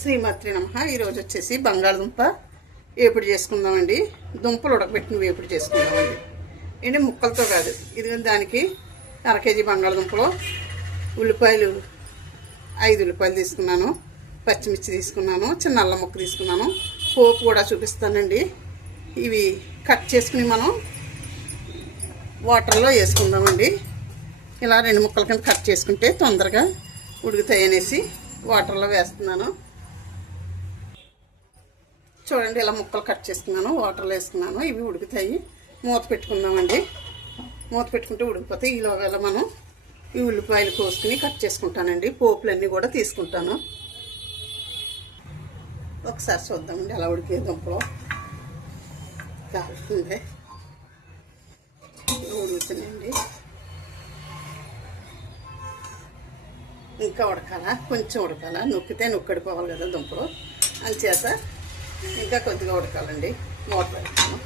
శ్రీమాత్రి నమః. ఈరోజు వచ్చేసి బంగాళదుంప వేపుడు చేసుకుందామండి. దుంపలు ఉడకబెట్టిన వేపుడు చేసుకుందామండి. ఏంటి ముక్కలతో కాదు, ఇది దానికి అర కేజీ బంగాళదుంపలు, ఉల్లిపాయలు 5 ఉల్లిపాయలు తీసుకున్నాను, పచ్చిమిర్చి తీసుకున్నాను, చిన్న అల్లం ముక్క తీసుకున్నాను. పోపు కూడా చూపిస్తానండి. ఇవి కట్ చేసుకుని మనం వాటర్లో వేసుకుందామండి. ఇలా 2 ముక్కల కింద కట్ చేసుకుంటే తొందరగా ఉడుకుతాయి అనేసి వాటర్లో వేస్తున్నాను. చూడండి, ఇలా ముక్కలు కట్ చేసుకున్నాను, వాటర్లో వేసుకున్నాను. ఇవి ఉడుకుతాయి. మూత పెట్టుకుందామండి. మూత పెట్టుకుంటే ఉడికిపోతాయి. ఈలోగా మనం ఈ ఉల్లిపాయలు కోసుకుని కట్ చేసుకుంటానండి. పోపులన్నీ కూడా తీసుకుంటాను. ఒకసారి చూద్దామండి ఎలా ఉడికే దుంపలో. కాలుతుంది, ఉడుకుతుందండి. ఇంకా ఉడకాలా, కొంచెం ఉడకాలా. నొక్కితే నొక్కడిపోవాలి కదా దుంపలు, అందుచేత ఇంకా కొద్దిగా ఉడకాలండి. మూత పెడతాను.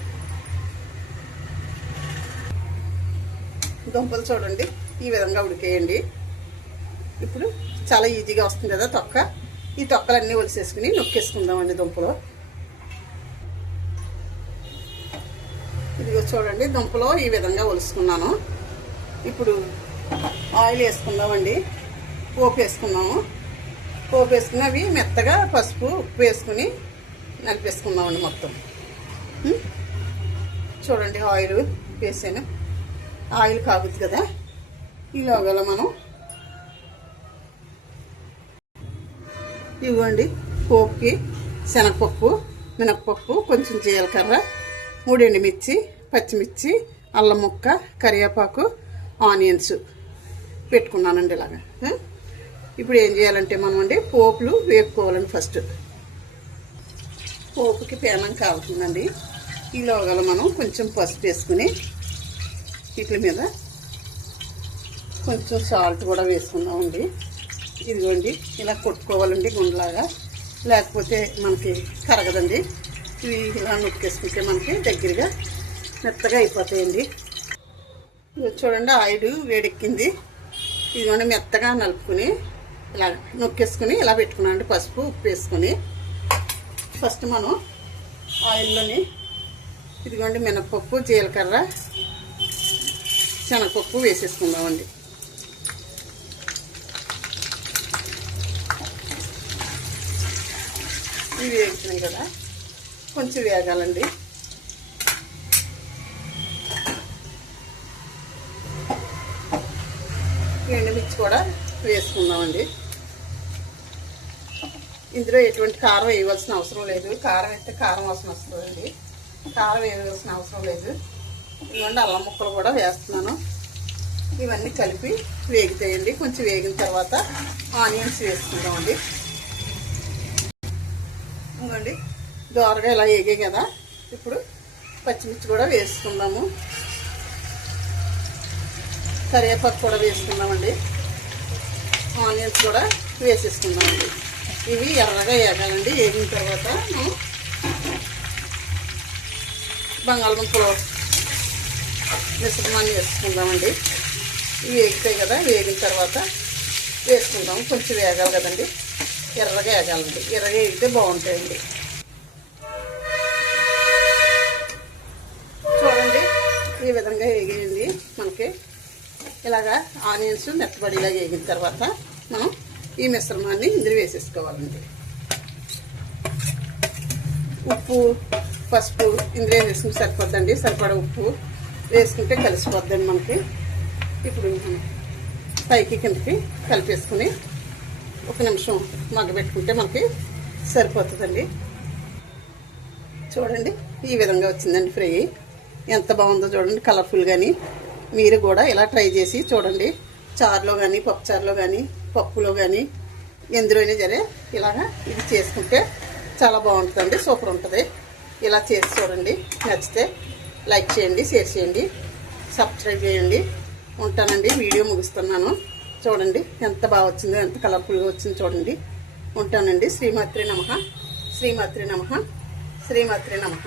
దుంపలు చూడండి ఈ విధంగా ఉడికేయండి. ఇప్పుడు చాలా ఈజీగా వస్తుంది కదా తొక్క. ఈ తొక్కలన్నీ ఒలిసేసుకుని నొక్కేసుకుందామండి దుంపలు. ఇదిగో చూడండి, దుంపలో ఈ విధంగా ఒలుసుకున్నాను. ఇప్పుడు ఆయిల్ వేసుకుందామండి. పోపు వేసుకున్నాము. పోపు వేసుకుని అవి మెత్తగా పసుపు ఉప్పు వేసుకుని నలిపేసుకుందామండి మొత్తం. చూడండి, ఆయిల్ వేసాను. ఆయిల్ కాగుద్ది కదా. ఈలోగా మనం ఇవ్వండి పోపుకి శనగపప్పు, మినప్పప్పు, కొంచెం జీలకర్ర, 3 ఎండుమిర్చి, పచ్చిమిర్చి, అల్లం ముక్క, కరివేపాకు, ఆనియన్స్ పెట్టుకున్నానండి ఇలాగా. ఇప్పుడు ఏం చేయాలంటే మనం అండి పోపులు వేపుకోవాలండి. ఫస్ట్ పోపుకి పేనం కావుతుందండి. ఈలోగా మనం కొంచెం పసుపు వేసుకుని వీటి మీద కొంచెం సాల్ట్ కూడా వేసుకుందామండి. ఇదిగోండి ఇలా కొట్టుకోవాలండి గుండెలాగా, లేకపోతే మనకి కరగదండి. ఇవి ఇలా నొక్కేసుకుంటే మనకి దగ్గరగా మెత్తగా అయిపోతాయండి. చూడండి, ఆయిల్ వేడెక్కింది. ఇదిగోండి మెత్తగా నలుపుకొని ఇలా నొక్కేసుకుని ఇలా పెట్టుకున్నామండి. పసుపు ఉప్పు వేసుకొని ఫస్ట్ మనం ఆయిల్లోని ఇదిగోండి మినపప్పు, జీలకర్ర, శనగపప్పు వేసేసుకుందామండి. ఇవి వేగుతున్నాయి కదా, కొంచెం వేగాలండి. ఎండుమిర్చి కూడా వేసుకుందామండి. ఇందులో ఎటువంటి కారం వేయవలసిన అవసరం లేదు. కారం అయితే కారం వాసన వస్తుందండి. కారం వేయవలసిన అవసరం లేదు. ఇదిగోండి అల్లం ముక్కలు కూడా వేస్తున్నాను. ఇవన్నీ కలిపి వేగుతాయండి. కొంచెం వేగిన తర్వాత ఆనియన్స్ వేసుకుందామండి. ఇదిగోండి దోరగా ఇలా వేగాయి కదా. ఇప్పుడు పచ్చిమిర్చి కూడా వేసుకుందాము. కరివేపాకు కూడా వేసుకుందామండి. ఆనియన్స్ కూడా వేసేసుకుందామండి. ఇవి ఎర్రగా వేగాలండి. వేగిన తర్వాత మనం బంగాళదుంపలు మిశ్రమాన్ని వేసుకుందామండి. ఇవి వేగుతాయి కదా, వేగిన తర్వాత వేసుకుందాము. కొంచెం వేగాలి కదండి, ఎర్రగా వేగాలండి. ఎర్రగా వేగితే బాగుంటాయండి. చూడండి, ఈ విధంగా వేగేయండి. మనకి ఇలాగా ఆనియన్స్ మెత్తబడిలా వేగిన తర్వాత మనం ఈ మిశ్రమాన్ని ఇందులో వేసేసుకోవాలండి. ఉప్పు, పసుపు ఇందులో వేసుకుంటే సరిపోద్దండి. సరిపడా ఉప్పు వేసుకుంటే కలిసిపోద్దండి మనకి. ఇప్పుడు పైకి కిందకి కలిపేసుకుని 1 నిమిషం మగ్గబెట్టుకుంటే మనకి సరిపోతుందండి. చూడండి, ఈ విధంగా వచ్చిందండి ఫ్రై. ఎంత బాగుందో చూడండి, కలర్ఫుల్. కానీ మీరు కూడా ఇలా ట్రై చేసి చూడండి. చారులో కానీ, పప్పు చారులో కానీ, పప్పులో కానీ ఎందులో అయినా సరే ఇలాగా ఇది చేసుకుంటే చాలా బాగుంటుందండి. సూపర్ ఉంటుంది. ఇలా చేసి చూడండి. నచ్చితే లైక్ చేయండి, షేర్ చేయండి, సబ్స్క్రైబ్ చేయండి. ఉంటానండి. వీడియో ముగిస్తున్నాను. చూడండి ఎంత బాగా వచ్చిందో, ఎంత కలర్ఫుల్గా వచ్చిందో చూడండి. ఉంటానండి. శ్రీమాత్రి నమః. శ్రీమాత్రి నమః. శ్రీమాత్రి నమః.